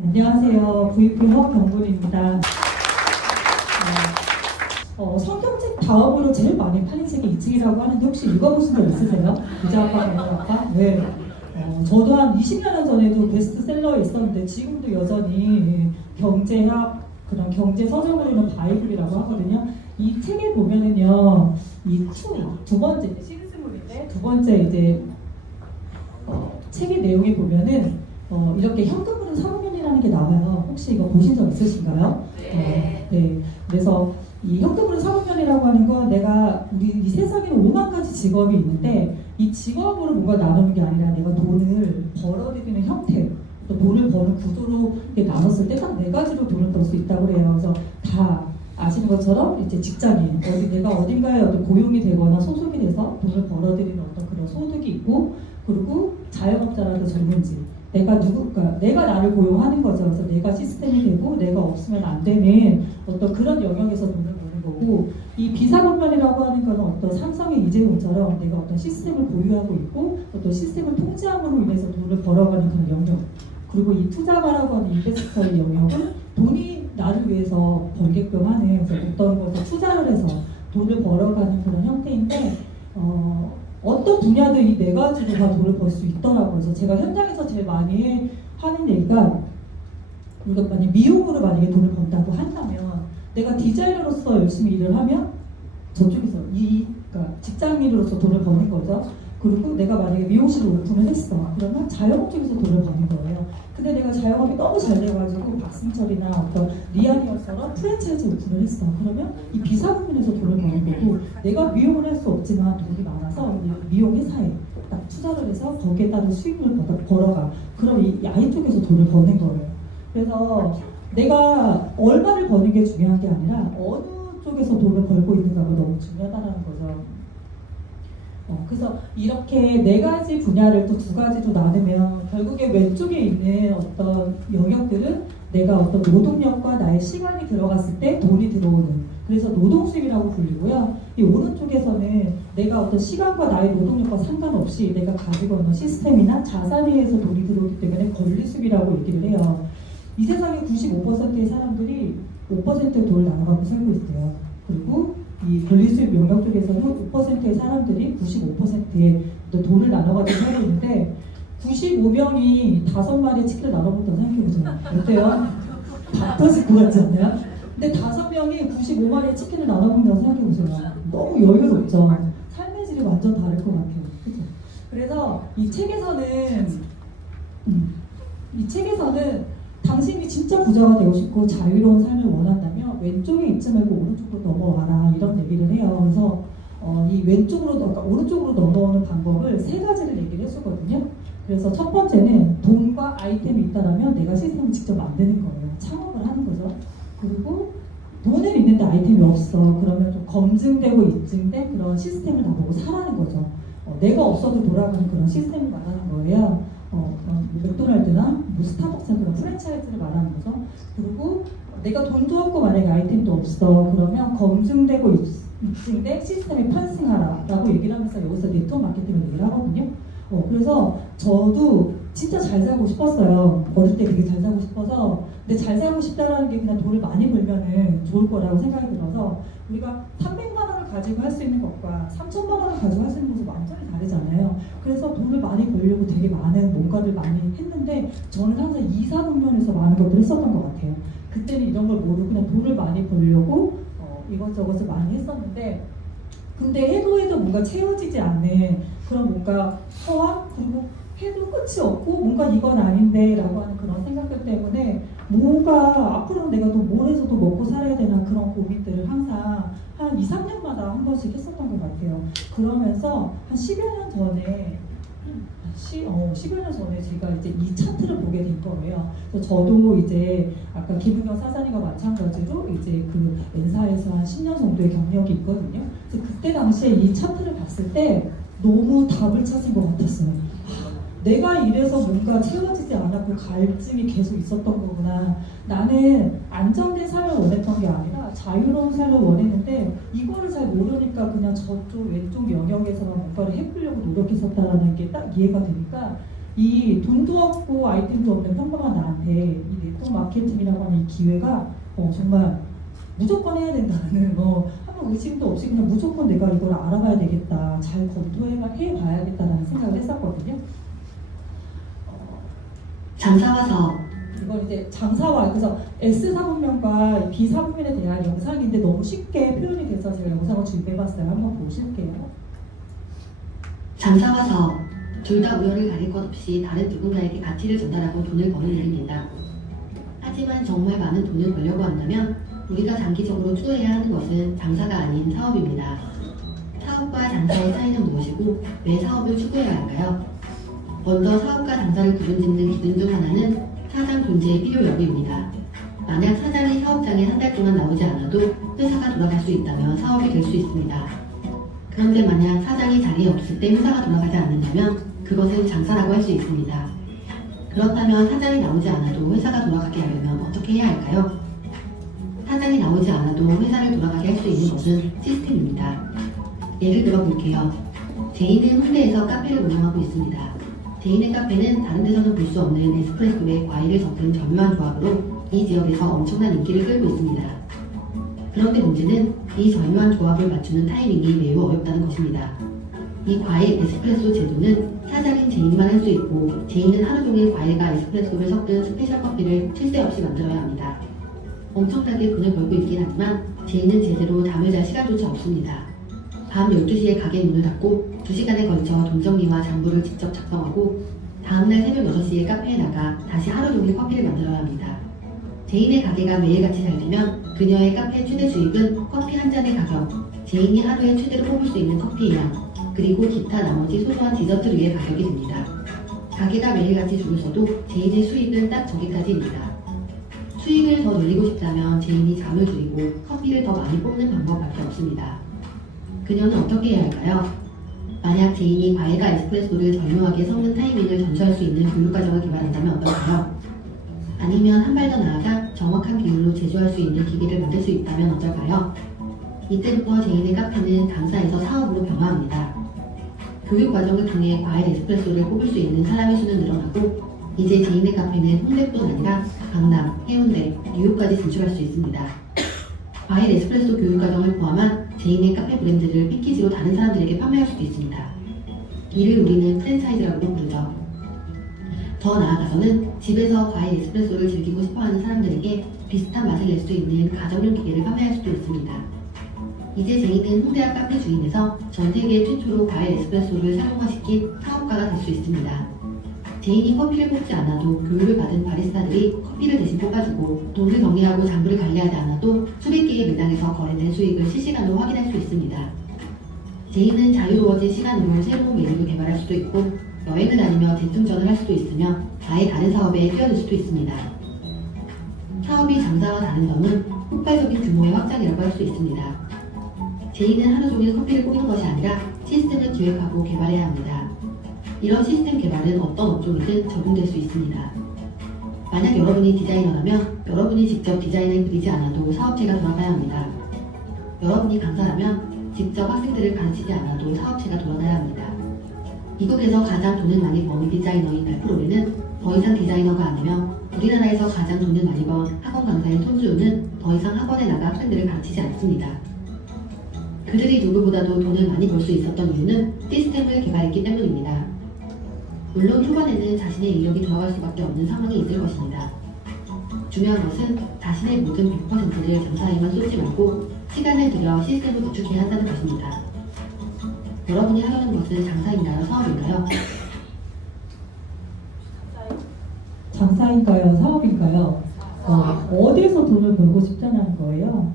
안녕하세요. VP 허경근입니다. 성경책 다음으로 제일 많이 팔린 책이 이 책이라고 하는데 혹시 읽어보신 적 있으세요? 부자아빠 경제아빠? 네. 저도 한 20년 전에도 베스트셀러에 있었는데 지금도 여전히 경제학, 그런 경제 서적으로는 바이블이라고 하거든요. 이 책에 보면은요, 두 번째 시리즈물인데 두 번째 이제 책의 내용에 보면은 이렇게 현금으로 사보면이라는 게 나와요. 혹시 이거 보신 적 있으신가요? 네. 그래서 이 현금으로 사보면이라고 하는 건 우리 이 세상에는 5만 가지 직업이 있는데 이 직업으로 뭔가 나누는 게 아니라 내가 돈을 벌어들이는 형태, 또 돈을 버는 구조로 이렇게 나눴을 때 딱 네 가지로 돈을 벌 수 있다고 그래요. 그래서 다 아시는 것처럼 이제 직장인, 내가 어딘가에 어떤 고용이 되거나 소속이 돼서 돈을 벌어들이는 어떤 그런 소득이 있고, 그리고 자영업자라도 전문직, 내가 나를 고용하는 거죠. 그래서 내가 시스템이 되고 내가 없으면 안 되는 어떤 그런 영역에서 돈을 버는 거고, 이 비사법면이라고 하는 거는 어떤 삼성의 이재용처럼 내가 어떤 시스템을 보유하고 있고 어떤 시스템을 통제함으로 인해서 돈을 벌어가는 그런 영역, 그리고 이 투자가라고 하는 인베스터의 영역은 돈이 나를 위해서 벌게끔 하는, 그래서 어떤 것에 투자를 해서 돈을 벌어가는 그런 형태인데, 어떤 분야도 이 네 가지로 다 돈을 벌 수 있더라고요. 그래서 제가 현장에서 제일 많이 하는 얘기가, 우리가 만약 미용으로 만약에 돈을 번다고 한다면, 내가 디자이너로서 열심히 일을 하면 저쪽에서 그러니까 직장인으로서 돈을 버는 거죠. 그리고 내가 만약에 미용실을 오픈을 했어. 그러면 자영업 쪽에서 돈을 버는 거예요. 근데 내가 자영업이 너무 잘 돼가지고 박승철이나 어떤 리아니어처럼 프랜차이즈 오픈을 했어. 그러면 이 비사부문에서 돈을 버는 거고, 내가 미용을 할 수 없지만 돈이 많아서 미용 회사에 딱 투자를 해서 거기에 따른 수익을 벌어가. 그럼 이 아이 쪽에서 돈을 버는 거예요. 그래서 내가 얼마를 버는 게 중요한 게 아니라 어느 쪽에서 돈을 벌고 있는가가 너무 중요하다는 거죠. 그래서 이렇게 네 가지 분야를 또 두 가지로 나누면 결국에 왼쪽에 있는 어떤 영역들은 내가 어떤 노동력과 나의 시간이 들어갔을 때 돈이 들어오는, 그래서 노동수입이라고 불리고요. 이 오른쪽에서는 내가 어떤 시간과 나의 노동력과 상관없이 내가 가지고 있는 시스템이나 자산에 의해서 돈이 들어오기 때문에 권리수입이라고 얘기를 해요. 이 세상의 95%의 사람들이 5%의 돈을 나눠가고 살고 있어요. 그리고 이 권리수입 영역 쪽에서는 5%의 사람들이 95%의 돈을 나눠가지고 살고 있는데, 95명이 5마리의 치킨을 나눠먹다고 생각해보세요. 어때요? 다 터질 것 같지 않나요? 근데 5명이 95마리의 치킨을 나눠먹는다고 생각해보세요. 너무 여유롭죠? 삶의 질이 완전 다를 것 같아요. 그죠? 그래서 이 책에서는 당신이 진짜 부자가 되고 싶고 자유로운 삶을 원한다면 왼쪽에 있지 말고 오른쪽으로 넘어와라, 이런 얘기를 해요. 그래서 이 그러니까 오른쪽으로 넘어오는 방법을 세 가지를 얘기를 해주거든요. 그래서 첫 번째는 돈과 아이템이 있다라면 내가 시스템을 직접 만드는 거예요. 창업을 하는 거죠. 그리고 돈은 있는데 아이템이 없어. 그러면 좀 검증되고 입증된 그런 시스템을 다 보고 사라는 거죠. 내가 없어도 돌아가는 그런 시스템을 말하는 거예요. 맥도날드나 스타벅스 그런 프랜차이즈를 말하는 거죠. 그리고 내가 돈도 없고 만약에 아이템도 없어. 그러면 검증되고 입증된 시스템에 편승하라라고 얘기를 하면서 여기서 네트워크 마케팅을 얘기를 하거든요. 그래서 저도 진짜 잘 살고 싶었어요. 어릴 때 되게 잘 살고 싶어서. 근데 잘 살고 싶다라는 게 그냥 돈을 많이 벌면은 좋을 거라고 생각이 들어서, 우리가 300만 원을 가지고 할 수 있는 것과 3천만 원을 가지고 할 수 있는 것은 완전히 다르잖아요. 그래서 돈을 많이 벌려고 되게 많은 뭔가를 많이 했는데, 저는 항상 이사분면에서 많은 것들을 했었던 것 같아요. 그때는 이런 걸 모르고 그냥 돈을 많이 벌려고 이것저것을 많이 했었는데, 근데 해도 뭔가 채워지지 않는 그런 뭔가 허황, 그리고 해도 끝이 없고 뭔가 이건 아닌데 라고 하는 그런 생각들 때문에 뭔가 앞으로 내가 또 뭘 해서 또 먹고 살아야 되나, 그런 고민들을 항상 한 2, 3년마다 한 번씩 했었던 것 같아요. 그러면서 한 10여 년 전에 10여 년 전에 제가 이제 이 차트를 보게 된 거예요. 그래서 저도 이제 아까 김은경 사장님과 마찬가지로 이제 그 N사에서 한 10년 정도의 경력이 있거든요. 그래서 그때 당시에 이 차트를 봤을 때 너무 답을 찾은 것 같았어요. 내가 이래서 뭔가 채워지지 않았고 갈증이 계속 있었던 거구나. 나는 안정된 삶을 원했던 게 아니라 자유로운 삶을 원했는데, 이거를 잘 모르니까 그냥 저쪽 왼쪽 영역에서 뭔가를 해보려고 노력했었다는 게 딱 이해가 되니까, 이 돈도 없고 아이템도 없는 평범한 나한테 이 네트워크 마케팅이라고 하는 이 기회가 정말 무조건 해야 된다는 한번 의심도 없이 그냥 무조건 내가 이걸 알아봐야 되겠다, 잘 검토해봐야겠다라는 생각을 했었거든요. 장사와 사업. 이건 이제 장사와, 그래서 S사분면과 B사분면에 대한 영상인데 너무 쉽게 표현이 돼서 제가 영상을 준비해봤어요. 한번 보실게요. 장사와 사업. 둘 다 우열을 가릴 것 없이 다른 누군가에게 가치를 전달하고 돈을 버는 일입니다. 하지만 정말 많은 돈을 벌려고 한다면 우리가 장기적으로 추구해야 하는 것은 장사가 아닌 사업입니다. 사업과 장사의 차이는 무엇이고 왜 사업을 추구해야 할까요? 먼저 사업과 장사를 구분짓는 기준 중 하나는 사장 존재의 필요 여부입니다. 만약 사장이 사업장에 한 달 동안 나오지 않아도 회사가 돌아갈 수 있다면 사업이 될 수 있습니다. 그런데 만약 사장이 자리에 없을 때 회사가 돌아가지 않는다면 그것은 장사라고 할 수 있습니다. 그렇다면 사장이 나오지 않아도 회사가 돌아가게 하려면 어떻게 해야 할까요? 사장이 나오지 않아도 회사를 돌아가게 할 수 있는 것은 시스템입니다. 예를 들어 볼게요. 제이는 홍대에서 카페를 운영하고 있습니다. 제이네 카페는 다른 데서는 볼 수 없는 에스프레소에 과일을 섞은 절묘한 조합으로 이 지역에서 엄청난 인기를 끌고 있습니다. 그런데 문제는 이 절묘한 조합을 맞추는 타이밍이 매우 어렵다는 것입니다. 이 과일 에스프레소 제도는 사장인 제인만 할 수 있고 제인은 하루 종일 과일과 에스프레소를 섞은 스페셜 커피를 쉴 새 없이 만들어야 합니다. 엄청나게 돈을 벌고 있긴 하지만 제인은 제대로 잠을 잘 시간조차 없습니다. 밤 12시에 가게 문을 닫고 2시간에 걸쳐 돈 정리와 장부를 직접 작성하고 다음날 새벽 6시에 카페에 나가 다시 하루 종일 커피를 만들어야 합니다. 제인의 가게가 매일같이 잘 되면 그녀의 카페 최대 수익은 커피 한 잔의 가격, 제인이 하루에 최대로 뽑을 수 있는 커피의 양, 그리고 기타 나머지 소소한 디저트류의 가격이 됩니다. 가게가 매일같이 줄을 서도 제인의 수익은 딱 저기까지입니다. 수익을 더 늘리고 싶다면 제인이 잠을 줄이고 커피를 더 많이 뽑는 방법밖에 없습니다. 그녀는 어떻게 해야 할까요? 만약 제인이 과일과 에스프레소를 절묘하게 섞는 타이밍을 전수할 수 있는 교육과정을 개발한다면 어떨까요? 아니면 한 발 더 나아가 정확한 비율로 제조할 수 있는 기계를 만들 수 있다면 어떨까요? 이때부터 제인의 카페는 강사에서 사업으로 변화합니다. 교육과정을 통해 과일 에스프레소를 뽑을 수 있는 사람의 수는 늘어나고 이제 제인의 카페는 홍대뿐 아니라 강남, 해운대, 뉴욕까지 진출할 수 있습니다. 과일 에스프레소 교육과정을 포함한 제인의 카페 브랜드를 패키지로 다른 사람들에게 판매할 수도 있습니다. 이를 우리는 프랜차이즈라고도 부르죠. 더 나아가서는 집에서 과일 에스프레소를 즐기고 싶어하는 사람들에게 비슷한 맛을 낼 수 있는 가정용 기계를 판매할 수도 있습니다. 이제 제인은 홍대 앞 카페 주인에서 전 세계 최초로 과일 에스프레소를 상용화시킨 사업가가 될 수 있습니다. 제인이 커피를 뽑지 않아도 교육을 받은 바리스타들이 커피를 대신 뽑아주고 돈을 정리하고 장부를 관리하지 않아도 수백 개의 매장에서 거래된 수익을 실시간으로 확인할 수 있습니다. 제인은 자유로워진 시간으로 새로운 메뉴를 개발할 수도 있고 여행을 다니며 재충전을 할 수도 있으며 아예 다른 사업에 뛰어들 수도 있습니다. 사업이 장사와 다른 점은 폭발적인 규모의 확장이라고 할 수 있습니다. 제인은 하루 종일 커피를 뽑는 것이 아니라 시스템을 기획하고 개발해야 합니다. 이런 시스템 개발은 어떤 업종이든 적용될 수 있습니다. 만약 여러분이 디자이너라면 여러분이 직접 디자인을 그리지 않아도 사업체가 돌아가야 합니다. 여러분이 강사라면 직접 학생들을 가르치지 않아도 사업체가 돌아가야 합니다. 미국에서 가장 돈을 많이 버는 디자이너인 발프로레는 더 이상 디자이너가 아니며 우리나라에서 가장 돈을 많이 번 학원 강사인 손주우는 더 이상 학원에 나가 학생들을 가르치지 않습니다. 그들이 누구보다도 돈을 많이 벌 수 있었던 이유는 시스템을 개발했기 때문입니다. 물론 초반에는 자신의 인력이 들어갈 수밖에 없는 상황이 있을 것입니다. 중요한 것은 자신의 모든 100%를 장사에만 쏟지 말고 시간을 들여 시스템을 구축해야 한다는 것입니다. 여러분이 하려는 것은 장사인가요? 사업인가요? 장사인가요? 사업인가요? 어디에서 돈을 벌고 싶다는 거예요?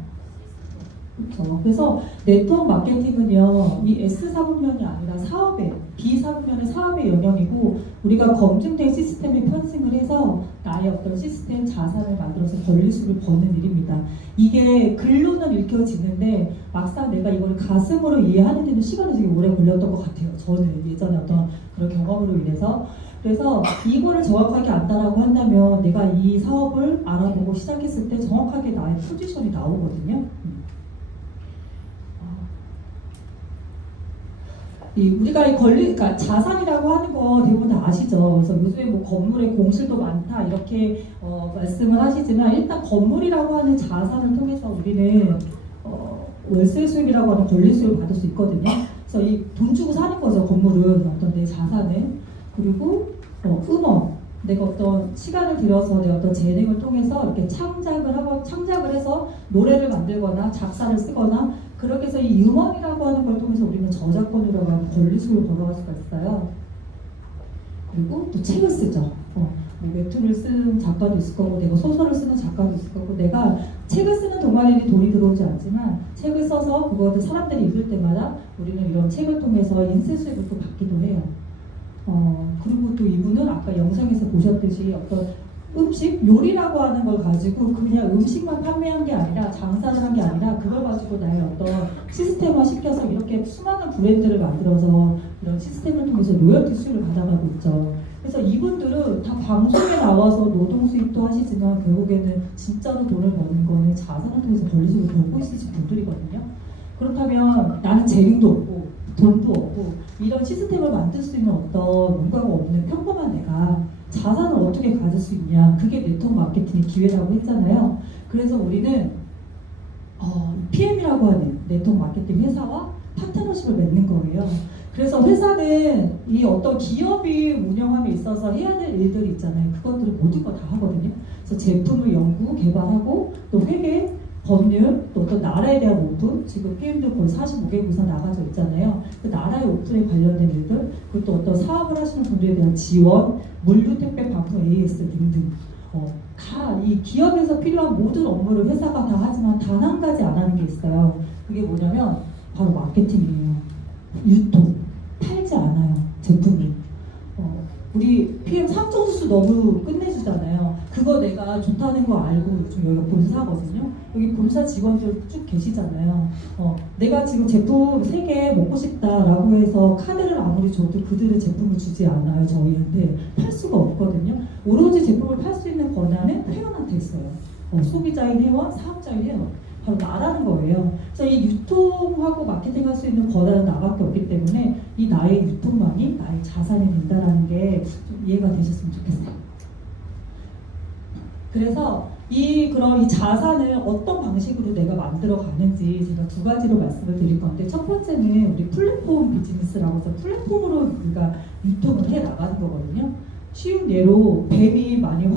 그렇죠. 그래서 네트워크 마케팅은요, 이 S사분면이 아니라 사업의, B사분면의 사업의 영역이고 우리가 검증된 시스템에 편승을 해서 나의 어떤 시스템 자산을 만들어서 권리수를 버는 일입니다. 이게 글로는 읽혀지는데 막상 내가 이걸 가슴으로 이해하는 데는 시간이 되게 오래 걸렸던 것 같아요. 저는 예전에 어떤 그런 경험으로 인해서. 그래서 이거를 정확하게 안다라고 한다면 내가 이 사업을 알아보고 시작했을 때 정확하게 나의 포지션이 나오거든요. 우리가 그러니까 자산이라고 하는 거 대부분 다 아시죠? 그래서 요즘에 뭐 건물에 공실도 많다 이렇게 말씀을 하시지만 일단 건물이라고 하는 자산을 통해서 우리는 월세 수입이라고 하는 권리 수입을 받을 수 있거든요. 그래서 이 돈 주고 사는 거죠. 건물은 어떤 내 자산을. 그리고 음악 내가 어떤 시간을 들여서 내 어떤 재능을 통해서 이렇게 창작을 해서 노래를 만들거나 작사를 쓰거나 그렇게 해서 이 음원이라고 하는 걸 통해서 우리는 저작권이라고 하는 권리수를 벌어갈 수가 있어요. 그리고 또 책을 쓰죠. 뭐 웹툰을 쓰는 작가도 있을 거고 내가 소설을 쓰는 작가도 있을 거고 내가 책을 쓰는 동안에는 돈이 들어오지 않지만 책을 써서 그거를 사람들이 읽을 때마다 우리는 이런 책을 통해서 인쇄 수입을 또 받기도 해요. 그리고 또 이분은 아까 영상에서 보셨듯이 어떤 음식, 요리라고 하는 걸 가지고 그냥 음식만 판매한 게 아니라 장사를 한 게 아니라 그걸 가지고 나의 어떤 시스템화 시켜서 이렇게 수많은 브랜드를 만들어서 이런 시스템을 통해서 로열티 수익을 받아가고 있죠. 그래서 이분들은 다 방송에 나와서 노동 수입도 하시지만 결국에는 진짜로 돈을 버는 거는 자산을 통해서 권리수익을 벌고 있으신 분들이거든요. 그렇다면 나는 재능도 없고 돈도 없고 이런 시스템을 만들 수 있는 어떤 뭔가가 없는 평범한 내가 자산을 어떻게 가질 수 있냐, 그게 네트워크 마케팅의 기회라고 했잖아요. 그래서 우리는 PM이라고 하는 네트워크 마케팅 회사와 파트너십을 맺는 거예요. 그래서 회사는 이 어떤 기업이 운영함에 있어서 해야 될 일들이 있잖아요. 그것들을 모든 거 다 하거든요. 그래서 제품을 연구, 개발하고 또 회계, 법률, 또 어떤 나라에 대한 오픈, 지금 PM도 거의 45개국 이상 나가져 있잖아요. 그 나라의 오픈에 관련된 일들, 그리고 또 어떤 사업을 하시는 분들에 대한 지원, 물류, 택배, 반품, AS 등등. 다 이 기업에서 필요한 모든 업무를 회사가 다 하지만 단 한 가지 안 하는 게 있어요. 그게 뭐냐면 바로 마케팅이에요. 유통, 팔지 않아요. 제품이. 우리 PM 삼성수수 너무 끝내주잖아요. 그거 내가 좋다는 거 알고 요즘 여기가 본사거든요. 여기 본사 직원들 쭉 계시잖아요. 내가 지금 제품 3개 먹고 싶다라고 해서 카드를 아무리 줘도 그들은 제품을 주지 않아요. 저희한테 팔 수가 없거든요. 오로지 제품을 팔 수 있는 권한은 회원한테 있어요. 소비자인 회원, 사업자인 회원. 바로 나라는 거예요. 그래서 이 유통하고 마케팅할 수 있는 권한은 나밖에 없기 때문에 이 나의 유통망이 나의 자산이 된다는 게 좀 이해가 되셨으면 좋겠어요. 그래서 그럼 이 자산을 어떤 방식으로 내가 만들어 가는지 제가 2가지로 말씀을 드릴 건데, 첫 번째는 우리 플랫폼 비즈니스라고 해서 플랫폼으로 우리가 유통을 해 나가는 거거든요. 쉬운 예로 뱀이 많이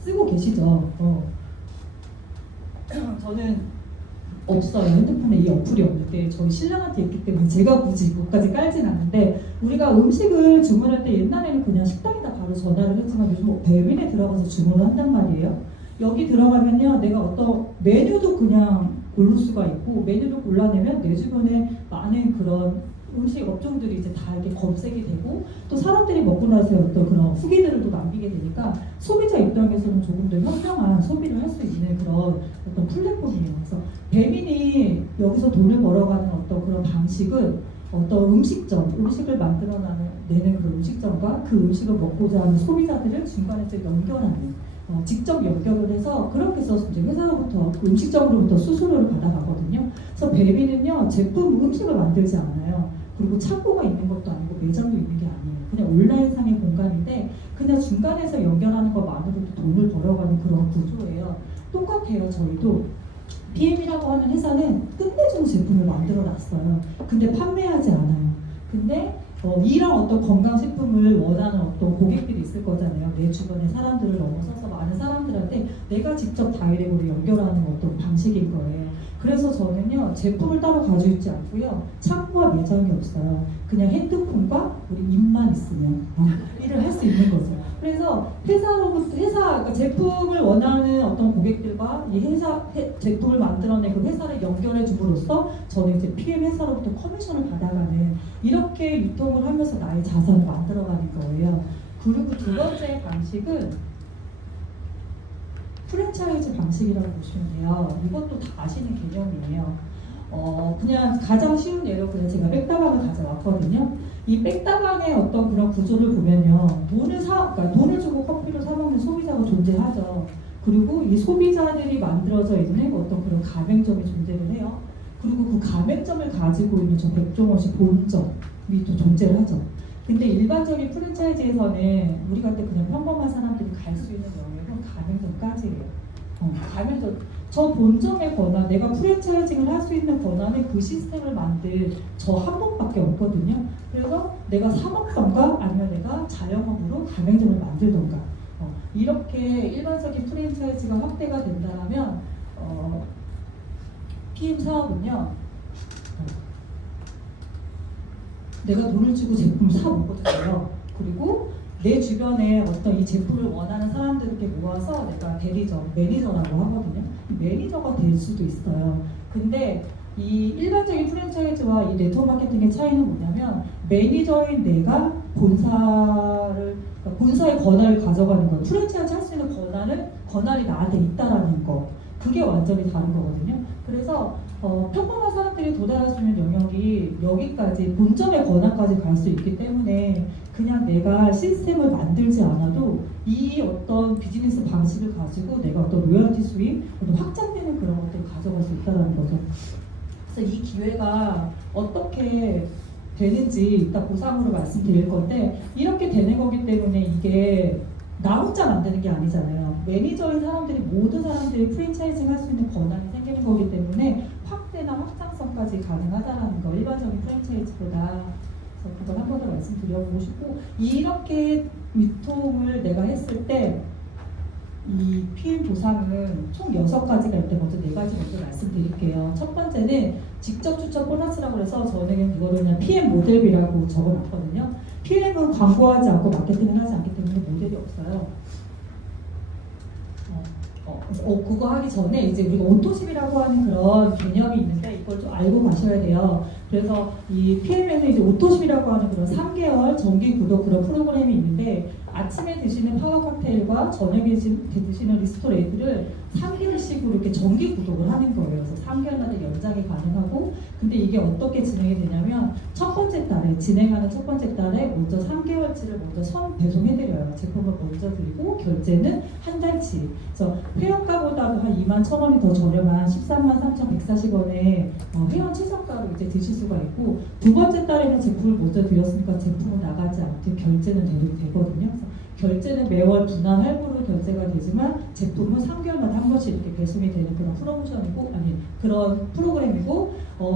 쓰고 계시죠. 저는 없어요. 핸드폰에 이 어플이 없는데 저희 신랑한테 있기 때문에 제가 굳이 이것까지 깔진 않는데, 우리가 음식을 주문할 때 옛날에는 그냥 식당에다 바로 전화를 했지만 요즘 뱀인에 들어가서 주문을 한단 말이에요. 여기 들어가면요, 내가 어떤 메뉴도 그냥 고를 수가 있고, 메뉴를 골라내면 내 주변에 많은 그런 음식 업종들이 이제 다 이렇게 검색이 되고, 또 사람들이 먹고 나서 어떤 그런 후기들을 또 남기게 되니까 소비자 입장에서는 조금 더 현명한 소비를 할 수 있는 그런 어떤 플랫폼이에요. 그래서 배민이 여기서 돈을 벌어가는 어떤 그런 방식은 어떤 음식을 만들어내는 그런 음식점과 그 음식을 먹고자 하는 소비자들을 중간에서 연결하는, 직접 연결을 해서 그렇게 해서 이제 회사로부터 음식점으로부터 수수료를 받아가거든요. 그래서 배민은요, 제품 음식을 만들지 않아요. 그리고 창고가 있는 것도 아니고 매장도 있는 게 아니에요. 그냥 온라인상의 공간인데 그냥 중간에서 연결하는 것만으로도 돈을 벌어가는 그런 구조예요. 똑같아요. 저희도 PM이라고 하는 회사는 끝내주는 제품을 만들어 놨어요. 근데 판매하지 않아요. 근데 이런 어떤 건강식품을 원하는 어떤 고객들이 있을 거잖아요. 내 주변의 사람들을 넘어서서 많은 사람들한테 내가 직접 다이렉트로 연결하는 어떤 방식인 거예요. 그래서 저는요, 제품을 따로 가지고 있지 않고요, 창고와 매장이 없어요. 그냥 핸드폰과 우리 입만 있으면 일을 할 수 있는 거죠. 그래서 그러니까 제품을 원하는 어떤 고객들과 이 제품을 만들어낸 그 회사를 연결해 줌으로써 저는 이제 PM 회사로부터 커미션을 받아가는, 이렇게 유통을 하면서 나의 자산을 만들어가는 거예요. 그리고 2번째 방식은 프랜차이즈 방식이라고 보시면 돼요. 이것도 다 아시는 개념이에요. 그냥 가장 쉬운 예로 그냥 제가 백다방을 가져왔거든요. 이 백다방의 어떤 그런 구조를 보면요, 그러니까 돈을 주고 커피를 사 먹는 소비자가 존재하죠. 그리고 이 소비자들이 만들어져 있는 어떤 그런 가맹점이 존재를 해요. 그리고 그 가맹점을 가지고 있는 저 백종원 씨 본점, 또 존재를 하죠. 근데 일반적인 프랜차이즈에서는 우리 같은 그냥 평범한 사람들이 갈 수 있는 영역은 가맹점까지예요. 가맹점, 저 본점의 권한, 내가 프랜차이징을 할 수 있는 권한은 그 시스템을 만들 저 한 번밖에 없거든요. 그래서 내가 사먹던가 아니면 내가 자영업으로 가맹점을 만들던가 이렇게 일반적인 프랜차이즈가 확대가 된다면 PM 사업은요, 내가 돈을 주고 제품을 사 먹거든요. 그리고 내 주변에 어떤 이 제품을 원하는 사람들에게 모아서 내가 대리점, 매니저라고 하거든요. 매니저가 될 수도 있어요. 근데 이 일반적인 프랜차이즈와 이 네트워크 마케팅의 차이는 뭐냐면 매니저인 내가 본사의 권한을 가져가는 거예요. 프랜차이즈 할 수 있는 권한이 나한테 있다라는 거. 그게 완전히 다른 거거든요. 그래서 평범한 사람들이 도달할 수 있는 영역이 여기까지 본점의 권한까지 갈 수 있기 때문에 그냥 내가 시스템을 만들지 않아도 이 어떤 비즈니스 방식을 가지고 내가 어떤 로열티 수익, 어떤 확장되는 그런 것들을 가져갈 수 있다는 거죠. 그래서 이 기회가 어떻게 되는지 이따 보상으로 말씀드릴 건데 이렇게 되는 거기 때문에 이게 나 혼자 만드는 게 아니잖아요. 매니저인 사람들이 모든 사람들이 프랜차이징 할 수 있는 권한이 생기는 거기 때문에 확대나 확장성까지 가능하다는 거 일반적인 프랜차이즈보다. 그래서 그걸 한 번 더 말씀드려보고 싶고 이렇게 유통을 내가 했을 때 이 PM 보상은 총 6가지가 있는데 먼저 4가지 먼저 말씀드릴게요. 첫 번째는 직접 추천 보너스라고 해서 저는 이거를 그냥 PM 모델비라고 적어놨거든요. PM은 광고하지 않고 마케팅을 하지 않기 때문에 모델이 없어요. 그거 하기 전에 이제 우리가 오토십이라고 하는 그런 개념이 있는데 이걸 좀 알고 가셔야 돼요. 그래서 이 PM에는 이제 오토십이라고 하는 그런 3개월 정기 구독 그런 프로그램이 있는데 아침에 드시는 파워 칵테일과 저녁에 드시는 리스토레이트를 3개월씩으로 이렇게 정기 구독을 하는 거예요. 그래서 3개월마다 연장이 가능하고 근데 이게 어떻게 진행이 되냐면 첫 번째 달에 진행하는 첫 번째 달에 먼저 3개월치를 먼저 선 배송해드려요. 제품을 먼저 드리고 결제는 한 달치. 그래서 회원가보다도 한 21,000원이 더 저렴한 133,140원에 회원 최저가로 이제 드실 수가 있고 두 번째 달에는 제품을 먼저 드렸으니까 제품은 나가지 않고 결제는 되거든요. 그래서 결제는 매월 분할 할부로 결제가 되지만 제품은 3개월마다 한 번씩 이렇게 배송이 되는 그런 프로모션이고 그런 프로그램이고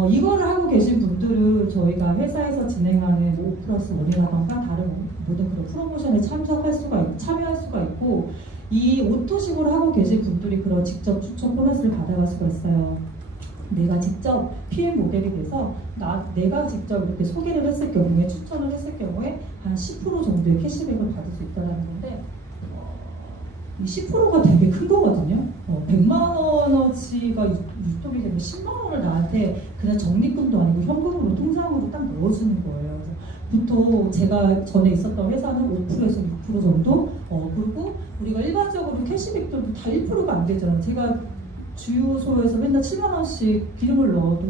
이거를 하고 계신 분들은 저희가 회사에서 진행하는 5+1이라던가 다른 모든 그런 프로모션에 참여할 수가 있고 이 오토식으로 하고 계신 분들이 그런 직접 추천 보너스를 받아갈 수가 있어요. 내가 직접 PM 모델이 돼서 내가 직접 이렇게 소개를 했을 경우에 추천을 했을 경우에 한 10% 정도의 캐시백을 받을 수 있다는 건데 이 10%가 되게 큰 거거든요. 100만 원어치가 유통이 되면 10만 원을 나한테 그냥 적립금도 아니고 현금으로 통장으로 딱 넣어주는 거예요. 보통 제가 전에 있었던 회사는 5%에서 6% 정도 그리고 우리가 일반적으로 캐시백들도 다 1%가 안 되잖아요. 제가 주유소에서 맨날 7만 원씩 기름을 넣어도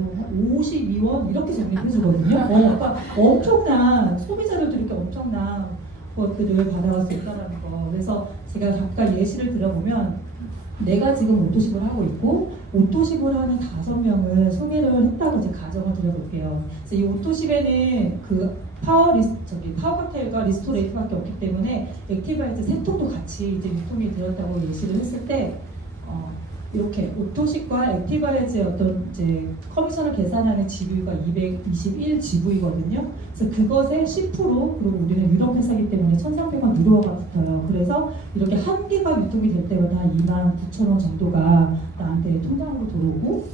52원 이렇게 적립해주거든요. 그러니까 엄청난 소비자들도 이렇게 엄청난 것들을 받아갈 수 있다는 거. 그래서 제가 잠깐 예시를 들어보면 내가 지금 오토십을 하고 있고 오토십을 하는 5명을 소개를 했다고 이제 가정을 드려볼게요. 그래서 이 오토십에는 그 파워 칵테일과 리스토레이트밖에 없기 때문에 액티바이즈 3통도 같이 이제 유통이 되었다고 예시를 했을 때 이렇게 오토식과 액티바이즈의 어떤 이제 커미션을 계산하는 GV가 221 GV거든요. 그래서 그것의 10% 그리고 우리는 유럽 회사이기 때문에 1,300원 유로화가 붙어요. 그래서 이렇게 한 개가 유통이 될 때마다 한 29,000원 정도가 나한테 통장으로 들어오고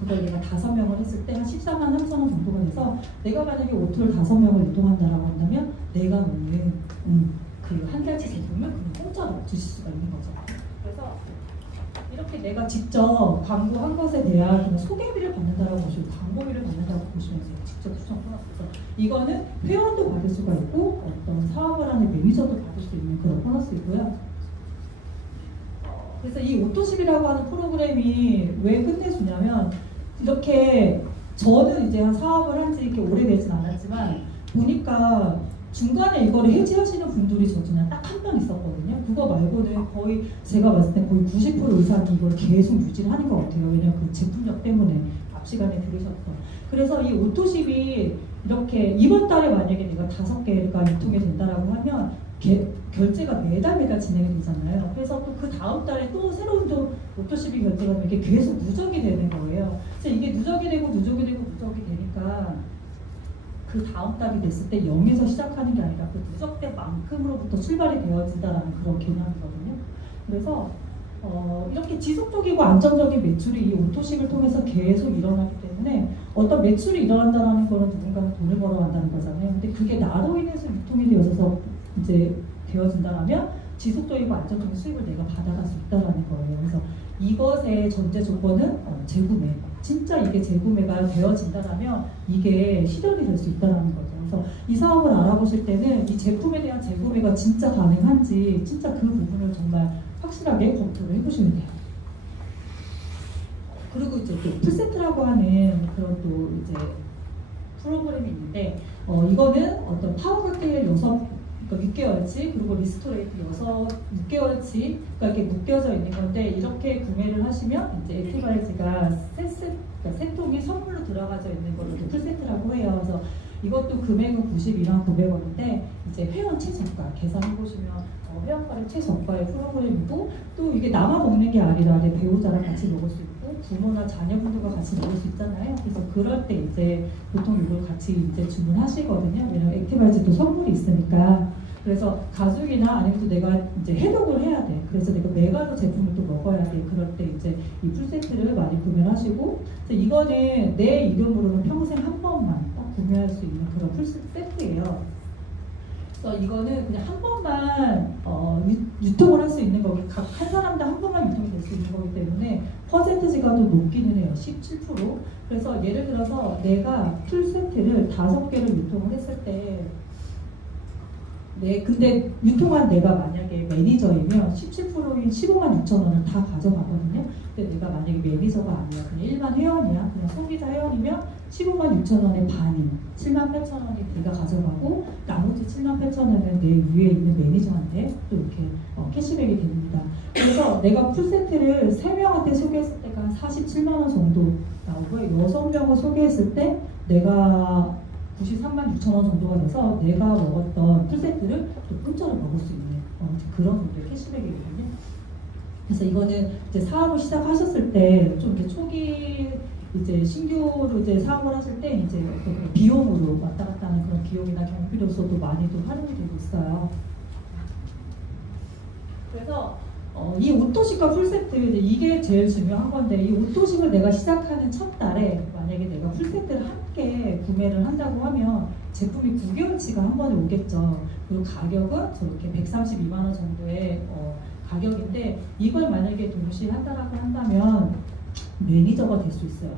그걸 내가 5명을 했을 때 한 14만 3천 원 정도가 돼서 내가 만약에 오토를 5명을 유통한다라고 한다면 내가 먹는 그 한 달치 제품을 그냥 공짜로 주실 수가 있는 거죠. 그래서 이렇게 내가 직접 광고한 것에 대한 그냥 소개비를 받는다라고 보시고 광고비를 받는다고 보시면 돼요. 직접 추천 보너스. 이거는 회원도 받을 수가 있고 어떤 사업을 하는 매니저도 받을 수 있는 그런 보너스이고요. 그래서 이 오토십이라고 하는 프로그램이 왜 끝내주냐면 이렇게 저는 이제 사업을 한 지 이렇게 오래되진 않았지만 보니까 중간에 이거를 해지하시는 분들이 저 그냥 딱 한 명 있었거든요. 그거 말고는 거의 제가 봤을 때 거의 90% 이상이 이걸 계속 유지를 하는 것 같아요. 왜냐면 그 제품력 때문에 앞 시간에 들으셨던. 그래서 이 오토십이 이렇게 이번 달에 만약에 내가 5개가 유통이 된다라고 하면 결제가 매달 진행이 되잖아요. 그래서 또 그 다음 달에 또 새로운 또 로또12 결제가 되면 이게 계속 누적이 되는 거예요. 그래서 이게 누적이 되고 되니까 그 다음 달이 됐을 때 0에서 시작하는 게 아니라 그 누적대만큼으로부터 출발이 되어진다라는 그런 개념이거든요. 그래서 이렇게 지속적이고 안정적인 매출이 이 오토식을 통해서 계속 일어나기 때문에 어떤 매출이 일어난다는 거는 누군가는 돈을 벌어간다는 거잖아요. 근데 그게 나로 인해서 유통이 되어서 이제 되어진다면 지속적이고 안정적인 수익을 내가 받아갈 수 있다는 거예요. 그래서 이것의 전제 조건은 재구매. 진짜 이게 재구매가 되어진다면 이게 실현이 될 수 있다는 거죠. 그래서 이 사업을 알아보실 때는 이 제품에 대한 재구매가 진짜 가능한지 진짜 그 부분을 정말 확실하게 검토를 해보시면 돼요. 그리고 이제 또 풀세트라고 하는 그런 또 이제 프로그램이 있는데 이거는 어떤 파워 칵테일 6개월치 그리고 리스토레이트 6개월치 그러니까 이렇게 묶여져 있는 건데 이렇게 구매를 하시면 이제 액티바이즈가 세 통이 선물로 들어가져 있는 걸로 풀세트라고 해요. 그래서 이것도 금액은 92만 900원인데 이제 회원 최저가 계산해 보시면 회원가를 최저가의 프로그램이고 또 이게 나만 먹는 게 아니라 내 배우자랑 같이 먹을 수 있고 부모나 자녀분들과 같이 먹을 수 있잖아요. 그래서 그럴 때 이제 보통 이걸 같이 이제 주문하시거든요. 왜냐면 액티바이즈도 선물이 있으니까. 그래서 가족이나 아니면 또 내가 이제 해독을 해야 돼. 그래서 내가 메가로 제품을 또 먹어야 돼. 그럴 때 이제 이 풀세트를 많이 구매를 하시고 그래서 이거는 내 이름으로는 평생 한 번만 딱 구매할 수 있는 그런 풀세트예요. 그래서 이거는 그냥 한 번만 유통을 할 수 있는 거기 각 한 사람당 한 번만 유통이 될 수 있는 거기 때문에 퍼센티지가 더 높기는 해요. 17%. 그래서 예를 들어서 내가 풀세트를 5개를 유통을 했을 때 근데 유통한 내가 만약에 매니저이면 17%인 15만 6천 원을 다 가져가거든요. 근데 내가 만약에 매니저가 아니야. 그냥 일반 회원이야. 그냥 소비자 회원이면 15만 6천 원의 반인 7만 8천 원이 내가 가져가고 나머지 7만 8천 원은 내 위에 있는 매니저한테 또 이렇게 캐시백이 됩니다. 그래서 내가 풀세트를 3명한테 소개했을 때가 한 47만 원 정도 나오고요. 6명을 소개했을 때 내가 93만 6천 원 정도가 돼서 내가 먹었던 풀세트를 또 공짜로 먹을 수 있는 그런 정도의 캐시백이거든요. 그래서 이거는 이제 사업을 시작하셨을 때 좀 이렇게 초기 이제 신규로 이제 사업을 하실 때 이제 어떤 비용으로 왔다 갔다 하는 그런 비용이나 경비로서도 많이도 활용이 되고 있어요. 그래서 이 오토식과 풀세트 이게 제일 중요한 건데 이 오토식을 내가 시작하는 첫 달에 만약에 내가 풀세트를 함께 구매를 한다고 하면 제품이 9개월치가 한 번에 오겠죠. 그리고 가격은 저렇게 132만 원 정도의 가격인데 이걸 만약에 동시에 한다라고 한다면 매니저가 될 수 있어요.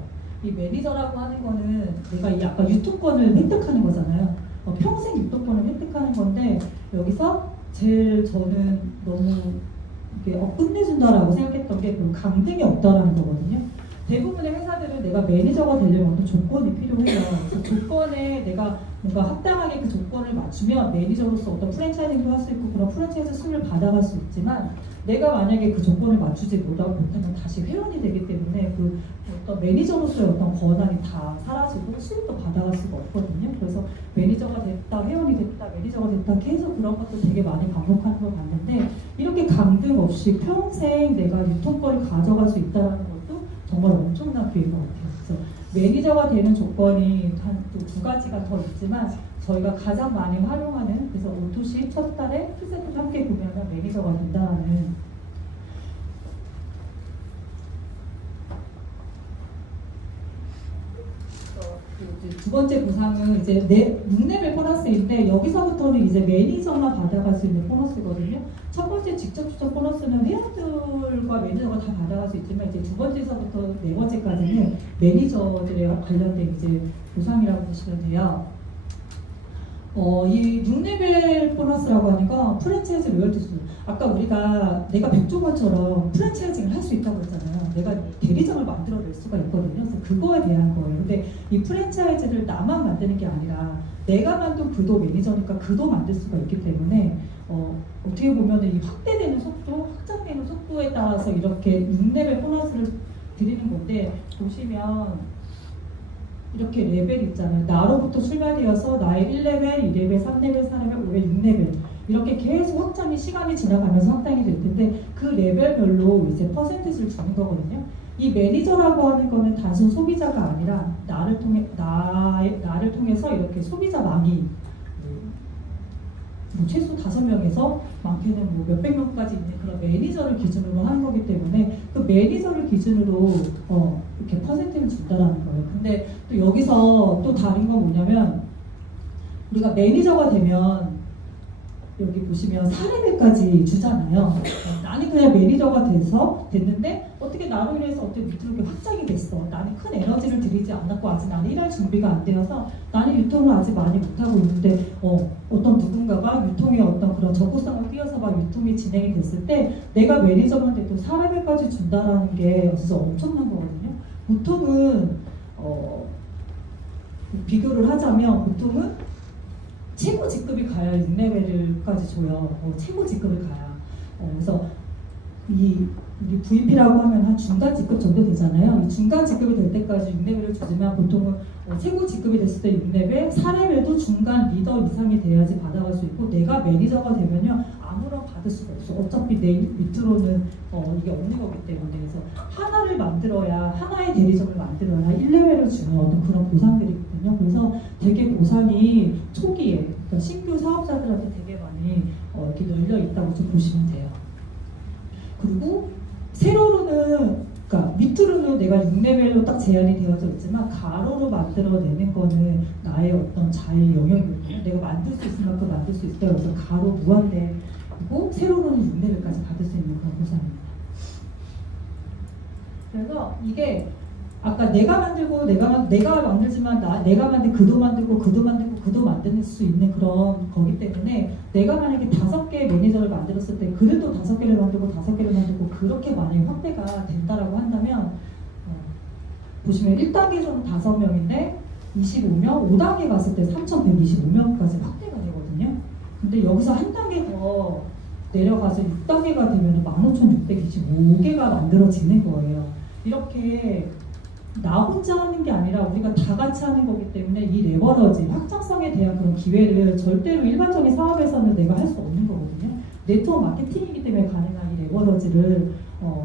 이 매니저라고 하는 거는 내가 이 아까 유통권을 획득하는 거잖아요. 평생 유통권을 획득하는 건데 여기서 제일 저는 너무 이게 끝내준다라고 생각했던 게 그 강등이 없다라는 거거든요. 대부분의 회사들은 내가 매니저가 되려면 어떤 조건이 필요해요. 그래서 조건에 내가 뭔가 합당하게 그 조건을 맞추면 매니저로서 어떤 프랜차이징도 할 수 있고 그런 프랜차이즈 수를 받아갈 수 있지만 내가 만약에 그 조건을 맞추지 못하면 다시 회원이 되기 때문에 그 어떤 매니저로서의 어떤 권한이 다 사라지고 수익도 받아갈 수가 없거든요. 그래서 매니저가 됐다, 회원이 됐다, 매니저가 됐다 계속 그런 것도 되게 많이 반복하는 걸 봤는데 이렇게 강등 없이 평생 내가 유통권을 가져갈 수 있다는 것도 정말 엄청난 기회인 것 같아요. 그래서 매니저가 되는 조건이 한 또 2가지가 더 있지만 저희가 가장 많이 활용하는 그래서 오토식 첫 달에 풀세트를 함께 구매하면 매니저가 된다는 두 번째 보상은 이제 6레벨 보너스인데 여기서부터는 이제 매니저만 받아갈 수 있는 보너스거든요. 첫 번째 직접 추적 보너스는 회원들과 매니저가 다 받아갈 수 있지만 이제 두 번째에서부터 네 번째까지는 매니저들에 관련된 이제 보상이라고 보시면 돼요. 이 6레벨 보너스라고 하니까 프랜차이즈 로열티 수. 아까 내가 백종원처럼 프랜차이징을 할 수 있다고 했잖아요. 내가 대리점을 만들어낼 수가 있거든요. 그래서 그거에 대한 거예요. 근데 이 프랜차이즈를 나만 만드는 게 아니라 내가 만든 그도 매니저니까 그도 만들 수가 있기 때문에 어떻게 보면 이 확대되는 속도, 확장되는 속도에 따라서 이렇게 6레벨 보너스를 드리는 건데 보시면 이렇게 레벨이 있잖아요. 나로부터 출발되어서 나의 1레벨, 2레벨, 3레벨, 4레벨, 5레벨, 6레벨 이렇게 계속 확장이 시간이 지나가면서 확장이 될 텐데 그 레벨별로 이제 퍼센티지를 주는 거거든요. 이 매니저라고 하는 거는 단순 소비자가 아니라 나를 통해서 이렇게 소비자망이 뭐 최소 5명에서 많게는 뭐 몇백 명까지 있는 그런 매니저를 기준으로 하는 거기 때문에 그 매니저를 기준으로 이렇게 퍼센트를 준다라는 거예요. 근데 또 여기서 또 다른 건 뭐냐면 우리가 매니저가 되면 여기 보시면 4레벨까지 주잖아요. 나는 그냥 매니저가 됐는데 어떻게 나로 인해서 어떻게 밑으로 이렇게 확장이 됐어. 나는 큰 에너지를 들이지 않았고 아직 나는 일할 준비가 안 되어서 나는 유통을 아직 많이 못하고 있는데 어떤 누군가가 유통의 어떤 그런 적극성을 띄어서 막 유통이 진행이 됐을 때 내가 매니저만 돼도 4레벨까지 준다라는 게 진짜 엄청난 거거든요. 보통은 비교를 하자면 보통은 최고 직급이 가야 6레벨까지 줘요. 최고 직급을 가야. 그래서 우리 VP라고 하면 한 중간 직급 정도 되잖아요. 이 중간 직급이 될 때까지 6레벨을 주지만 보통은 최고 직급이 됐을 때 6레벨, 4레벨도 중간 리더 이상이 돼야지 받아갈 수 있고 내가 매니저가 되면요 아무런 받을 수가 없어. 어차피 내 밑으로는 이게 없는 거기 때문에 그래서 하나를 만들어야 하나의 대리점을 만들어야 1레벨을 주는 어떤 그런 보상들이 있거든요. 그래서 되게 보상이 초기에 그러니까 신규 사업자들한테 되게 많이 이렇게 열려 있다고 좀 보시면 돼요. 그리고 세로로는 그러니까 밑으로는 내가 6레벨로 딱 제한이 되어져 있지만 가로로 만들어내는 거는 나의 어떤 자의 영역이거든요. 내가 만들 수 있을 만큼 만들 수 있어요. 그래서 가로 무한대 그리고 세로로는 6레벨까지 받을 수 있는 그런 보상입니다. 그래서 이게 아까 내가 만들고 내가 만들지만 내가 만든 그도 만들고 그도 만들고 그도 만들 수 있는 그런 거기 때문에 내가 만약에 5개의 매니저를 만들었을 때 그들도 5개를 만들고 5개를 만들고 그렇게 만약에 확대가 된다라고 한다면 보시면 1단계에서는 5명인데 25명, 5단계 갔을 때 3,125명까지 확대가 되거든요. 근데 여기서 한 단계 더 내려가서 6단계가 되면 15,625개가 만들어지는 거예요. 이렇게 나 혼자 하는 게 아니라 우리가 다 같이 하는 거기 때문에 이 레버러지, 확장성에 대한 그런 기회를 절대로 일반적인 사업에서는 내가 할 수 없는 거거든요. 네트워크 마케팅이기 때문에 가능한 이 레버러지를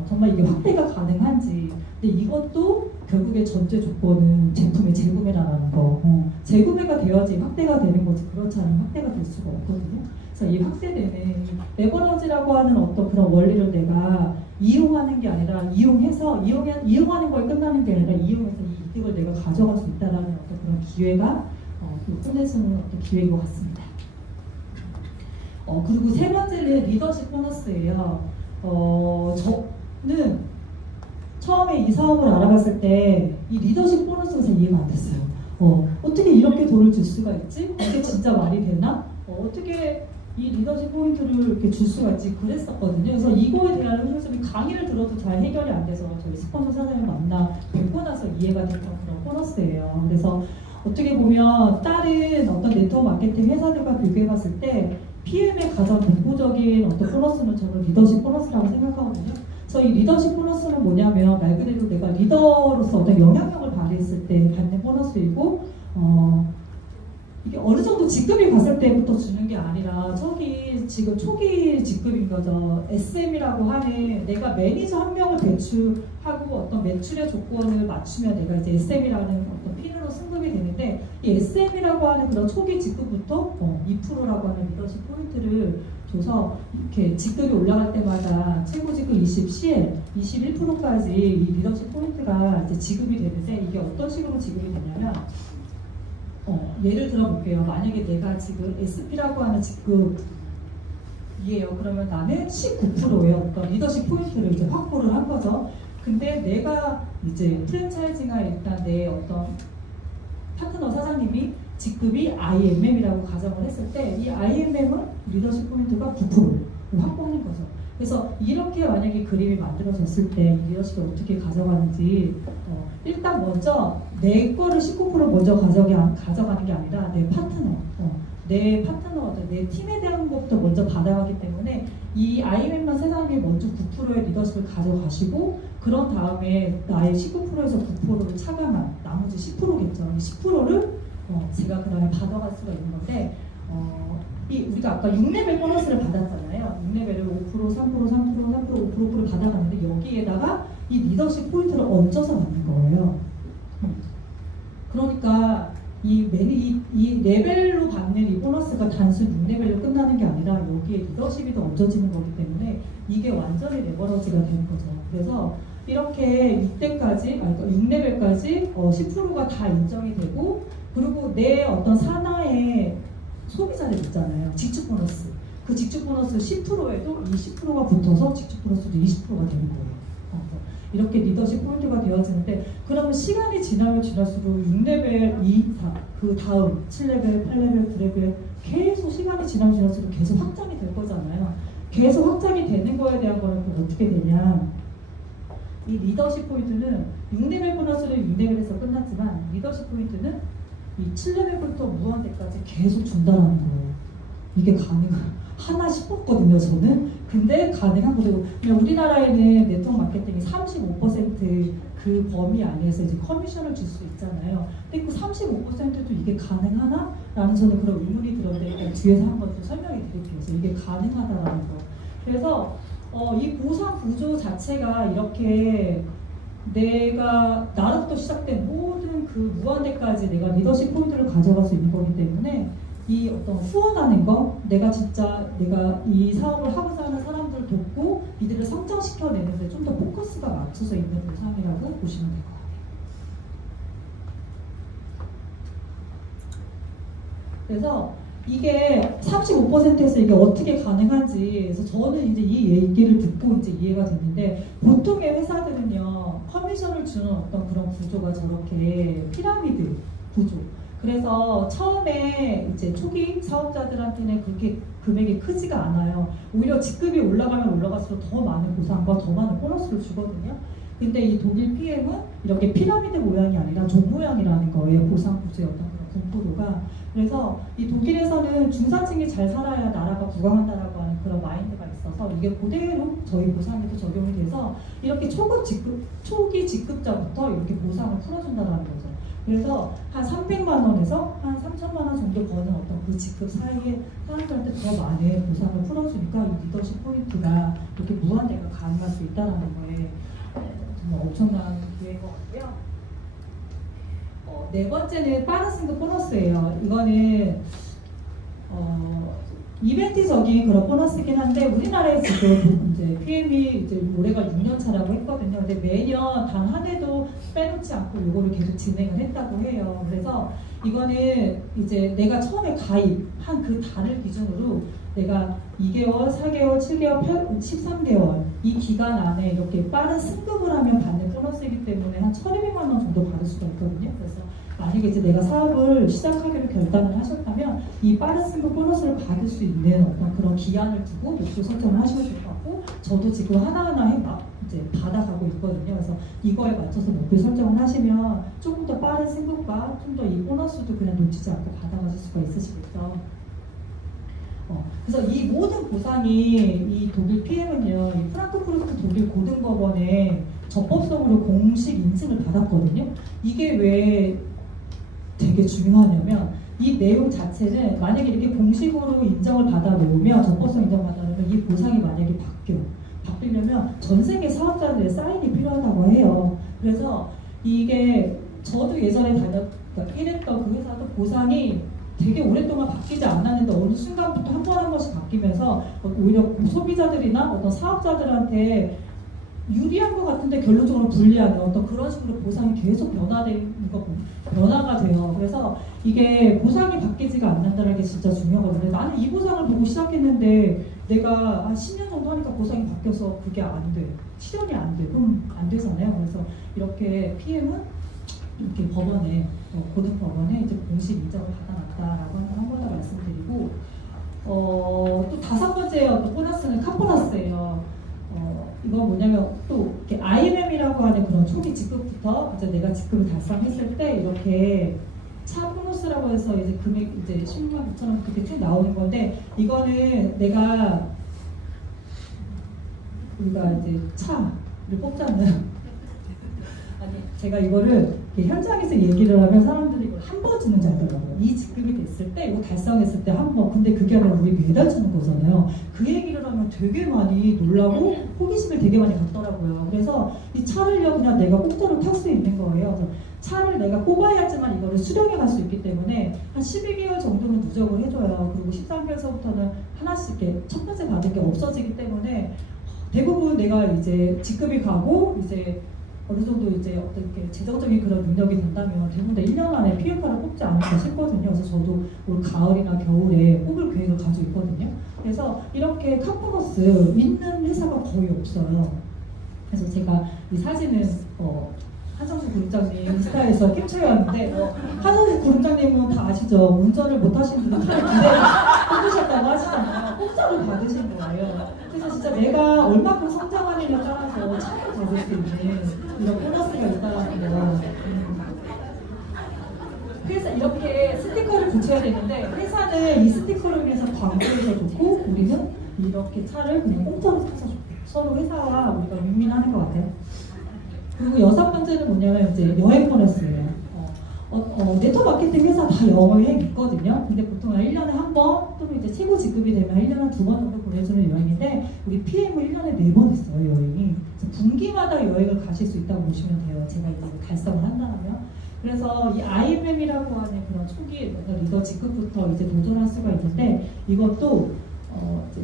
정말 이게 확대가 가능한지. 근데 이것도 결국에 전제 조건은 제품의 재구매라는 거. 재구매가 되어야지 확대가 되는 거지. 그렇지 않으면 확대가 될 수가 없거든요. 그래서 이 확대되는 레버러지라고 하는 어떤 그런 원리를 내가 이용하는 게 아니라 이용하는 거에 끝나는 게 아니라 이용해서 이 이득을 내가 가져갈 수 있다라는 어떤 그런 기회가 끝내주는 어떤 기회인 것 같습니다. 그리고 세 번째는 리더십 보너스예요. 저는 처음에 이 사업을 알아봤을 때 이 리더십 보너스가 잘 이해가 안 됐어요. 어떻게 이렇게 돈을 줄 수가 있지? 이게 진짜 말이 되나? 어떻게 이 리더십 포인트를 이렇게 줄 수가 있지 그랬었거든요. 그래서 이거에 대한 선생님이 강의를 들어도 잘 해결이 안 돼서 저희 스폰서 사장님 만나 뵙고 나서 이해가 됐던 그런 보너스예요. 그래서 어떻게 보면 다른 어떤 네트워크 마케팅 회사들과 비교해봤을 때 PM의 가장 독보적인 어떤 보너스는 저는 리더십 보너스라고 생각하거든요. 그래서 이 리더십 보너스는 뭐냐면 말 그대로 내가 리더로서 어떤 영향력을 발휘했을 때 받는 보너스이고 이게 어느 정도 직급이 갔을 때부터 주는 게 아니라 저기 지금 초기 직급인 거죠. SM이라고 하는 내가 매니저 한 명을 배출하고 어떤 매출의 조건을 맞추면 내가 이제 SM이라는 어떤 핀으로 승급이 되는데 이 SM이라고 하는 그런 초기 직급부터 2%라고 하는 리더십 포인트를 줘서 이렇게 직급이 올라갈 때마다 최고 직급 20, CL 21%까지 이 리더십 포인트가 이제 지급이 되는데 이게 어떤 식으로 지급이 되냐면 예를 들어 볼게요. 만약에 내가 지금 SP라고 하는 직급이에요. 그러면 나는 19%의 어떤 리더십 포인트를 이제 확보를 한 거죠. 근데 내가 이제 프랜차이즈가 일단 내 어떤 파트너 사장님이 직급이 IMM이라고 가정을 했을 때 이 IMM은 리더십 포인트가 9%를 확보하는 거죠. 그래서 이렇게 만약에 그림이 만들어졌을 때 리더십을 어떻게 가져가는지 일단 먼저 내 거를 19% 먼저 가져가는 게 아니라 내 파트너, 내 팀에 대한 것부터 먼저 받아가기 때문에 이 IMM만 세상에 먼저 9% 20%의 리더십을 가져가시고 그런 다음에 나의 19%에서 9%를 차감한 나머지 10%겠죠. 이 10%를 제가 그 다음에 받아갈 수가 있는 건데 우리가 아까 6레벨 보너스를 받았잖아요. 6레벨을 5%, 3%, 3%, 3%, 5%를 받아가는데 여기에다가 이 리더십 포인트를 얹어서 받는 거예요. 그러니까 이 레벨로 받는 이 보너스가 단순 6레벨로 끝나는 게 아니라 여기에 리더십이 더 얹어지는 거기 때문에 이게 완전히 레버러지가 되는 거죠. 그래서 이렇게 6레벨까지 10%가 다 인정이 되고 그리고 내 어떤 산하의 소비자들 있잖아요. 직축 보너스. 그 직축 보너스 10%에도 이 10%가 붙어서 직축 보너스도 20%가 되는 거예요. 이렇게 리더십 포인트가 되어지는데 그러면 시간이 지나면 지날수록 6레벨, 2, 4, 그 다음 7레벨, 8레벨, 9레벨 계속 시간이 지나면 지날수록 계속 확장이 될 거잖아요. 계속 확장이 되는 거에 대한 거는 또 어떻게 되냐. 이 리더십 포인트는 6레벨 보너스는 6레벨에서 끝났지만 리더십 포인트는 이 7레벨부터 무한대까지 계속 준다라는 거예요. 이게 하나 싶었거든요, 저는. 근데 가능한 거죠. 그냥 우리나라에는 네트워크 마케팅이 35% 그 범위 안에서 이제 커미션을 줄 수 있잖아요. 근데 그 35%도 이게 가능하나? 라는 저는 그런 의문이 들었는데 일단 뒤에서 한번 좀 설명해 드릴게요. 그래서 이게 가능하다라는 거. 그래서 이 보상 구조 자체가 이렇게 나로부터 시작된 모든 그 무한대까지 내가 리더십 포인트를 가져갈 수 있는 거기 때문에 이 어떤 후원하는 거, 내가 이 사업을 하고자 하는 사람들을 돕고 이들을 성장시켜내는데 좀 더 포커스가 맞춰져 있는 보상이라고 보시면 될 것 같아요. 그래서 이게 35%에서 이게 어떻게 가능한지, 그래서 저는 이제 이 얘기를 듣고 이제 이해가 됐는데, 보통의 회사들은요, 커미션을 주는 어떤 그런 구조가 저렇게 피라미드 구조. 그래서 처음에 이제 초기 사업자들한테는 그렇게 금액이 크지가 않아요. 오히려 직급이 올라가면 올라갈수록 더 많은 보상과 더 많은 보너스를 주거든요. 근데 이 독일 PM은 이렇게 피라미드 모양이 아니라 종 모양이라는 거예요. 보상 구조의 어떤 그런 분포도가. 그래서 이 독일에서는 중산층이 잘 살아야 나라가 부강한다라고 하는 그런 마인드가 있어서 이게 그대로 저희 보상에도 적용이 돼서 이렇게 초기 직급자부터 이렇게 보상을 풀어준다는 거죠. 그래서 한 300만 원에서 한 3천만 원 정도 버는 어떤 그 직급 사이에 사람들한테 더 많은 보상을 풀어주니까 이 리더십 포인트가 이렇게 무한대가 가능할 수 있다는 거에 정말 엄청난 기회인 것 같고요. 네 번째는 빠른 승급 보너스예요. 이거는 이벤트적인 그런 보너스긴 한데 우리나라에 지금 이제 PM이 이제 올해가 6년 차라고 했거든요. 근데 매년 단 한 해도 빼놓지 않고 이거를 계속 진행을 했다고 해요. 그래서 이거는 이제 내가 처음에 가입한 그 달을 기준으로 내가 2개월, 4개월, 7개월, 13개월 이 기간 안에 이렇게 빠른 승급을 하면 받는 보너스이기 때문에 한 1,200만 원 정도 받을 수가 있거든요. 그래서 만약에 이제 내가 사업을 시작하기로 결단을 하셨다면 이 빠른 승급 보너스를 받을 수 있는 어떤 그런 기한을 두고 목표 설정을 하셔야 될 것 같고, 저도 지금 하나하나 이제 받아가고 있거든요. 그래서 이거에 맞춰서 목표 설정을 하시면 조금 더 빠른 승급과 좀 더 이 보너스도 그냥 놓치지 않고 받아가실 수가 있으시겠죠. 그래서 이 모든 보상이 이 독일 PM은요, 이 프랑크푸르트 독일 고등법원에 적법성으로 공식 인증을 받았거든요. 이게 왜 되게 중요하냐면 이 내용 자체는 만약에 이렇게 공식으로 인정을 받아 놓으면, 적법성 인정 받아 놓으면 이 보상이 만약에 바뀌려면 전 세계 사업자들의 사인이 필요하다고 해요. 그래서 이게 저도 예전에 일했던 그 회사도 보상이 되게 오랫동안 바뀌지 않았는데 어느 순간부터 한 번 한 번씩 바뀌면서 오히려 소비자들이나 어떤 사업자들한테 유리한 것 같은데 결론적으로 불리한 어떤 그런 식으로 보상이 계속 변화가 돼요. 그래서 이게 보상이 바뀌지가 않는다는 게 진짜 중요하거든요. 나는 이 보상을 보고 시작했는데 내가 한 10년 정도 하니까 보상이 바뀌어서 그게 안 돼. 실현이 안 돼. 그럼 안 되잖아요. 그래서 이렇게 PM은 이렇게 법원에, 고등법원에 이제 공식 인정을 받아놨다라고 한 번 더 말씀드리고, 또 다섯 번째 보너스는 카보너스예요. 이건 뭐냐면 또 이렇게 IMM이라고 하는 그런 초기 직급부터 이제 내가 직급을 달성했을 때 이렇게 차 보너스라고 해서 이제 금액 이제 10만 9천 원 그렇게 쭉 나오는 건데, 이거는 내가 우리가 이제 차를 뽑잖아요. 아니 제가 이거를 이렇게 현장에서 얘기를 하면 사람들이 이걸 한 번 주는 줄 알더라고요. 이 직급이 됐을 때 이거 달성했을 때 한 번. 근데 그게 아니라 우리 매달 주는 거잖아요. 그 얘기를 하면 되게 많이 놀라고 호기심을 되게 많이 갖더라고요. 그래서 이 차를요 그냥 내가 공짜로 탈 수 있는 거예요. 그래서 차를 내가 뽑아야지만 이거를 수령해 갈 수 있기 때문에 한 12개월 정도는 누적을 해줘요. 그리고 13개월서부터는 하나씩 이렇게 첫 번째 받은 게 없어지기 때문에 대부분 내가 이제 직급이 가고 이제 어느 정도 이제 어떤 이렇게 재정적인 그런 능력이 된다면 대부분 다 1년 안에 PF를 뽑지 않을까 싶거든요. 그래서 저도 올 가을이나 겨울에 뽑을 계획을 가지고 있거든요. 그래서 이렇게 카푸너스 있는 회사가 거의 없어요. 그래서 제가 이 사진은 한성수 그룹장님 인스타에서 캡처해왔는데 한성수 그룹장님은 다 아시죠? 운전을 못하시는 분들 차를 기대 뽑으셨다고 하시잖아요. 공짜로 받으신 거예요. 그래서 진짜 내가 얼마큼 성장하느냐에 따라서 차를 받을 수 있는 이런 보너스가 있다는 거. 그래서 이렇게 스티커를 붙여야 되는데 회사는 이 스티커를 위해서 광고를 해줬고 우리는 이렇게 차를 그냥 공짜로 타서 줬고 서로 회사와 우리가 윈윈하는 것 같아요. 그리고 여섯 번째는 뭐냐면 이제 여행 보너스예요. 네트워크 마케팅 회사 다 여행 있거든요. 근데 보통 1년에 한 번 또는 이제 최고 직급이 되면 1년에 한 2번 정도 보내주는 여행인데 우리 PM은 1년에 4번 있어요 여행이. 그래서 분기마다 여행을 가실 수 있다고 보시면 돼요. 제가 이제 달성을 한다면. 그래서 이 IMM이라고 하는 그런 초기 리더 직급부터 이제 도전할 수가 있는데 이것도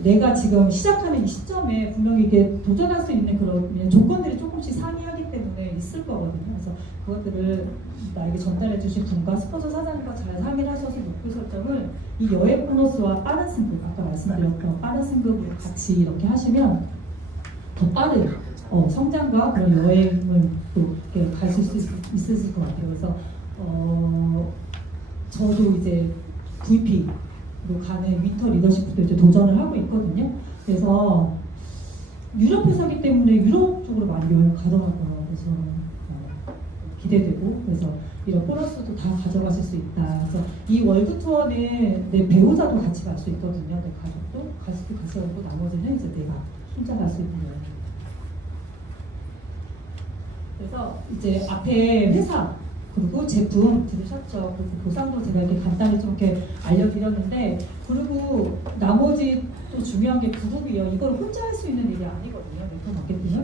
내가 지금 시작하는 이 시점에 분명히 이게 도전할 수 있는 그런 조건들이 조금씩 상이하기 때문에 있을 거거든요. 그래서 그것들을 나에게 전달해 주신 분과 스폰서 사장님과 잘 상의하셔서 목표 설정을 이 여행 보너스와 빠른 승급, 아까 말씀드렸던 빠른 승급으로 같이 이렇게 하시면 더 빠른 성장과 그런 여행을 또 이렇게 가실 수 있으실 것 같아요. 그래서 저도 이제 VP 가는 윈터 리더십도 이제 도전을 하고 있거든요. 그래서 유럽 회사기 때문에 유럽 쪽으로 많이 여행 가더라고요. 그래서 기대되고 그래서 이런 보너스도 다 가져가실 수 있다. 그래서 이 월드 투어는 내 배우자도 같이 갈 수 있거든요. 내 가족도 갈 수도 같이 오고 나머지는 이제 내가 혼자 갈 수 있는 거예요. 그래서 이제 앞에 회사 그리고 제품 들으셨죠? 그리고 보상도 제가 이렇게 간단히 좀 이렇게 알려드렸는데 그리고 나머지 또 중요한 게 그룹이에요. 이걸 혼자 할 수 있는 일이 아니거든요. 네트워크 마케팅은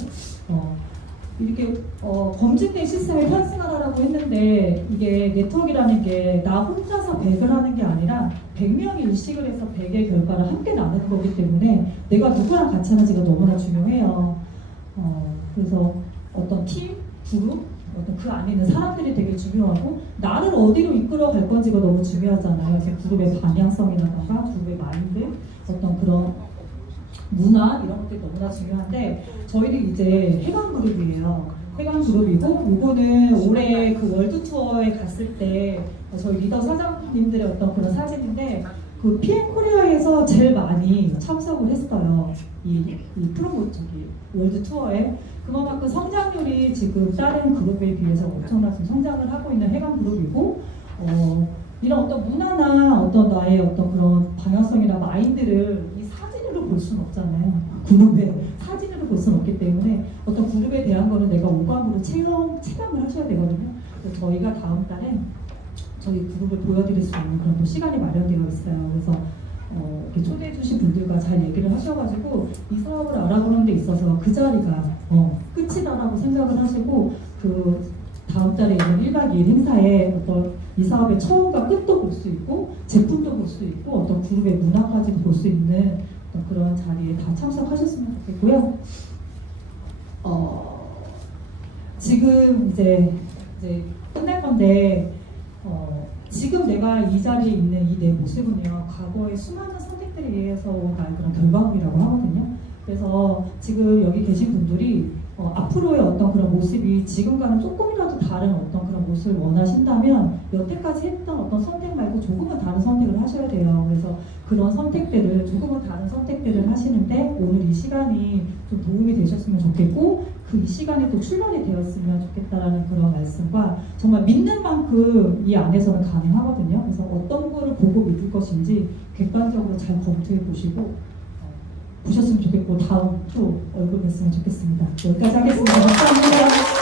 이렇게 검증된 시스템을 편승하라고 했는데 이게 네트워크라는 게 나 혼자서 100을 하는 게 아니라 100명이 일식을 해서 100의 결과를 함께 나누는 거기 때문에 내가 누구랑 같이 하는지가 너무나 중요해요. 그래서 어떤 팀, 그룹 어떤 그 안에 있는 사람들이 되게 중요하고 나를 어디로 이끌어 갈 건지가 너무 중요하잖아요. 그래서 그룹의 방향성이라던가 그룹의 마인드, 어떤 그런 문화 이런 것들이 너무나 중요한데 저희는 이제 해관 그룹이에요. 해관 그룹이고 이거는 올해 그 월드 투어에 갔을 때 저희 리더 사장님들의 어떤 그런 사진인데 그 PM 코리아에서 제일 많이 참석을 했어요. 이 프로모 월드 투어에. 그만큼 성장률이 지금 다른 그룹에 비해서 엄청난 성장을 하고 있는 해관 그룹이고 이런 어떤 문화나 어떤 나의 어떤 그런 방향성이나 마인드를 이 사진으로 볼 수는 없잖아요. 그룹의 사진으로 볼 수는 없기 때문에 어떤 그룹에 대한 거는 내가 오감으로 체감을 하셔야 되거든요. 그래서 저희가 다음 달에 저희 그룹을 보여드릴 수 있는 그런 또 시간이 마련되어 있어요. 그래서 이렇게 초대해 주신 분들과 잘 얘기를 하셔가지고 이 사업을 알아보는 데 있어서 그 자리가 끝이다라고 생각을 하시고 그 다음 달에 있는 1박 2일 행사에 어떤 이 사업의 처음과 끝도 볼 수 있고 제품도 볼 수 있고 어떤 그룹의 문화까지도 볼 수 있는 어떤 그런 자리에 다 참석하셨으면 좋겠고요. 지금 이제 끝날 건데 지금 내가 이 자리에 있는 이 내 모습은요 과거의 수많은 선택들에 의해서 온 나의 그런 결과물이라고 하거든요. 그래서 지금 여기 계신 분들이 앞으로의 어떤 그런 모습이 지금과는 조금이라도 다른 어떤 그런 모습을 원하신다면 여태까지 했던 어떤 선택 말고 조금은 다른 선택을 하셔야 돼요. 그래서 그런 선택들을 조금은 다른 선택들을 하시는데 오늘 이 시간이 좀 도움이 되셨으면 좋겠고 그 이 시간에 또 출발이 되었으면 좋겠다라는 그런 말씀과 정말 믿는 만큼 이 안에서는 가능하거든요. 그래서 어떤 거를 보고 믿을 것인지 객관적으로 잘 검토해 보시고 보셨으면 좋겠고 다음 또 얼굴 뵀으면 좋겠습니다. 여기까지 하겠습니다. 감사합니다.